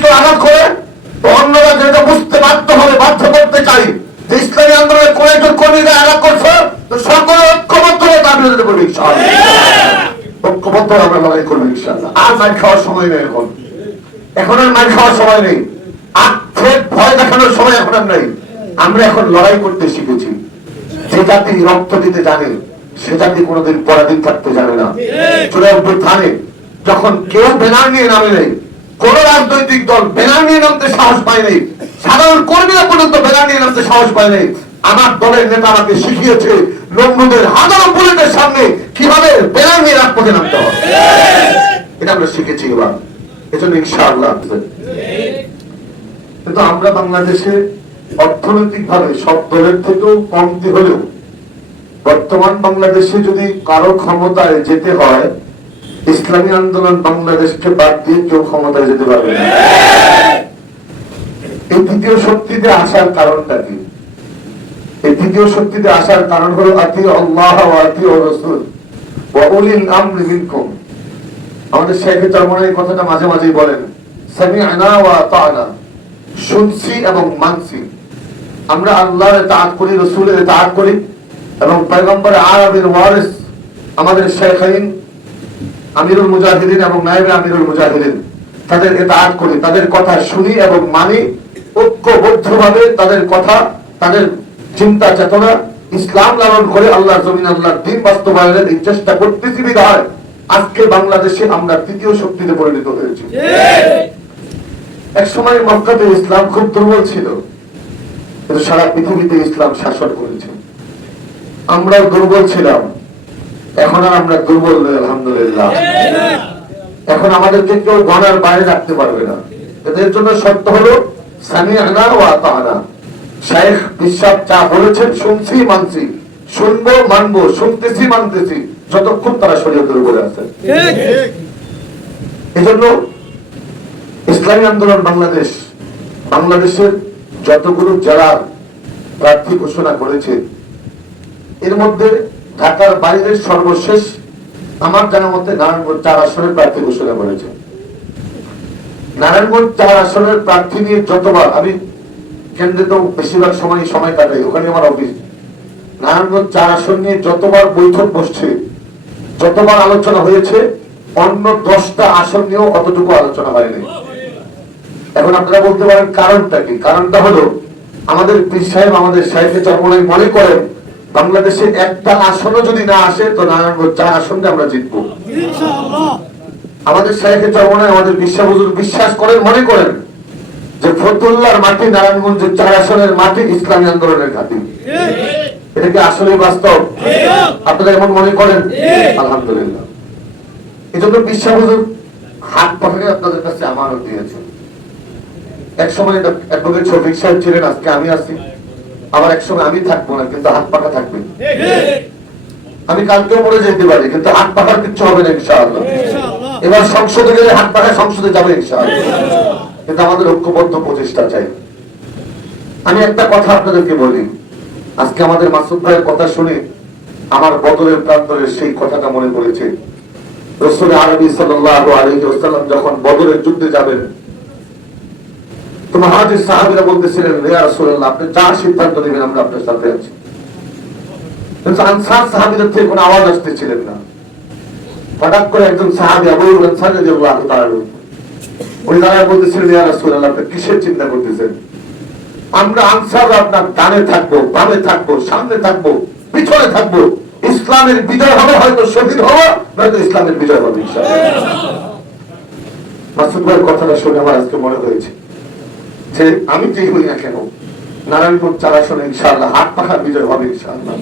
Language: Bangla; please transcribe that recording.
কেউ আঘাত করে, অন্যরা যেটা বুঝতে বাধ্য হবে, বাধ্য করতে চাই যে ইসলামী আন্দোলনের কোন একজন কর্মীরা আঘাত করছে, তো সকলে ঐক্যবদ্ধ হয়ে তার বিরুদ্ধে করবে ইনশাআল্লাহ। ঐক্যবদ্ধ আমরা লড়াই করবো ইনশাআল্লাহ। আর মার খাওয়ার সময় নেই, এখন আর মার খাওয়ার সময় নেই, আক্ষেপ ভয় দেখানোর সময় এখন আর নেই। আমরা এখন লড়াই করতে শিখেছি। যে জাতি রক্ত দিতে জানে সে জাতি কোনোদিন পরাধীন থাকতে জানে না। চলে থানে যখন কেউ ব্যানার নিয়ে নামে নেই, কোন রাজনৈতিক দল ব্যানার নিয়ে নামতে সাহস পায় নেই, সাধারণ কর্মীরা পর্যন্ত ব্যানার নিয়ে নামতে সাহস পায় নেই। আমার দলের নেতা আমাকে শিখিয়েছে নমরুদের হাজারো বুলেটের সামনে কিভাবে ব্যানার নিয়ে রাজপথে নামতে হবে, এটা আমরা শিখেছি এবার। এজন্য ইনশাআল্লাহ। কিন্তু আমরা বাংলাদেশে অর্থনৈতিক ভাবে সব দলের থেকেও কমতি হলেও বর্তমান বাংলাদেশে যদি কারো ক্ষমতায় যেতে হয়, ইসলামী আন্দোলন বাংলাদেশকে বাদ দিয়ে কেউ ক্ষমতায় যেতে পারবে না। এই তৃতীয় শক্তিতে আসার কারণটা কি? এই তৃতীয় শক্তিতে আসার কারণ হলো আতিউ আল্লাহ ওয়া আতিউ রাসূল ওয়া উলিল আমরি মিনকুম। আমাদের শেখ চরমনাই এই কথাটা মাঝে মাঝেই বলেন, সামি'না ওয়া আতা'না, শুনছি এবং মানছি। আমরা আল্লাহর ইতাআত করি, রাসূলের ইতাআত করি এবং পয়গম্বর আরবের ওয়ারিস আমাদের শেখাইন আমিরুল মুজাহিদিন এবং নায়েবে আমিরুল মুজাহিদিন, তাদের ইতাআত করি, তাদের কথা শুনি এবং মানি, ঐক্যবদ্ধভাবে তাদের কথা, তাদের চিন্তা চেতনা ইসলাম লালন করে আল্লাহর জমিন, আল্লাহর দ্বীন বাস্তবায়নের এই চেষ্টা করতেছি বিধায় আজকে বাংলাদেশে আমরা তৃতীয় শক্তিতে পরিণত হয়েছি। এক সময় মক্কাতে ইসলাম খুব দুর্বল ছিল, কিন্তু সারা পৃথিবীতে ইসলাম শাসন করেছে। আমরাও দুর্বল ছিলাম, এখন আর আমরা দুর্বল নই আলহামদুলিল্লাহ। এখন আমাদেরকে কেউ গণার বাইরে রাখতে পারবে না। এদের জন্য শর্ত হলো সামি'না ওয়া আতা'না। শেখ বিশ্বাস যা বলেছেন শুনছি মানছি, শুনবো মানবো, শুনতেছি মানতেছি, যতক্ষণ তারা শরীয়তের উপরে আছে। এজন্য ইসলামী আন্দোলন বাংলাদেশের যতগুলো জেলার প্রার্থী ঘোষণা করেছে, এর মধ্যে ঢাকার বাইরের সর্বশেষ আমার জানা মতে নারায়ণগঞ্জ 4 আসনের প্রার্থী ঘোষণা করেছে। নারায়ণগঞ্জ 4 আসনের প্রার্থী নিয়ে যতবার আমি কেন্দ্রে তো বেশিরভাগ সময় কাটাই, ওখানে আমার অফিস। নারায়ণগঞ্জ 4 আসন নিয়ে যতবার বৈঠক বসছে, যতবার আলোচনা হয়েছে, অন্য 10টা আসন নিয়েও অতটুকু আলোচনা হয়নি। এখন আপনারা বলতে পারেন কারণটা কি? কারণটা হলো আমাদের পীর সাহেব, আমাদের শাইখে চরমনাই মনে করেন বাংলাদেশে একটা আসনও যদি না আসে তো নারায়ণগঞ্জ 4 আসনে আমরা জিতবো ইনশাআল্লাহ। আমাদের শাইখে চরমনাই, আমাদের বিশ্বাস করেন, মনে করেন যে ফতুল্লাহর মাটি নারায়ণগঞ্জের 4 আসনের মাটি ইসলামী আন্দোলনের ঘাঁটি। এটা কি আসলে বাস্তব? আপনারা এমন মনে করেন? আলহামদুলিল্লাহ। এই জন্য বিশ্বাস হাত পাখে আপনাদের কাছে আমানত দিয়েছে। এক সময় অ্যাডভোকেট শফিক সাহেব ছিলেন, আজকে আমি আছি, আবার এক সময় আমি থাকবো না, কিন্তু হাত পাখা থাকবে। আমি কালকেও মরে যেতে পারি, কিন্তু হাত পাখার কিচ্ছু হবে না ইনশাআল্লাহ। এবার সংসদে গেলে হাত পাখা সংসদে যাবে ইনশাআল্লাহ। কিন্তু আমাদের ঐক্যবদ্ধ প্রচেষ্টা চাই। আমি একটা কথা আপনাদেরকে বলি, আজকে আমাদের মাসুদ ভাইয়ের কথা শুনে আমার বদরের প্রান্তরের সেই কথাটা মনে পড়েছে। রাসূল আরবি সাল্লাল্লাহু আলাইহি ওয়াসাল্লাম যখন বদরের যুদ্ধে যাবেন, তো মুহাজির সাহাবীরা বলতেছিলেন, ইয়া রাসূলুল্লাহ, আপনি যা সিদ্ধান্ত নেবেন আমরা আপনার সাথে আছি। কিন্তু আনসার সাহাবীদের থেকে কোনো আওয়াজ আসতেছিলেন না। হঠাৎ করে একজন সাহাবী আবু আনসার রাদিয়াল্লাহু তাআলা উনি দাঁড়ায় বলতেছিলেন, ইয়া রাসূলুল্লাহ, আপনি কিসের চিন্তা করতেছেন? আমরা আনসার আপনার ডানে থাকবো, বামে থাকবো, সামনে থাকবো, পিছনে থাকবো। ইসলামের বিজয় হবে, হয়তো শহীদ হবো, নয়তো ইসলামের বিজয় হবে ইনশাআল্লাহ। মাসুদ ভাইয়ের কথাটা শুনে আমার আজকে মনে হয়েছে যে আমি যেই হই না কেন, নারায়ণগঞ্জ 4 আসনে ইনশাআল্লাহ হাত পাখার বিজয় হবে ইনশাআল্লাহ।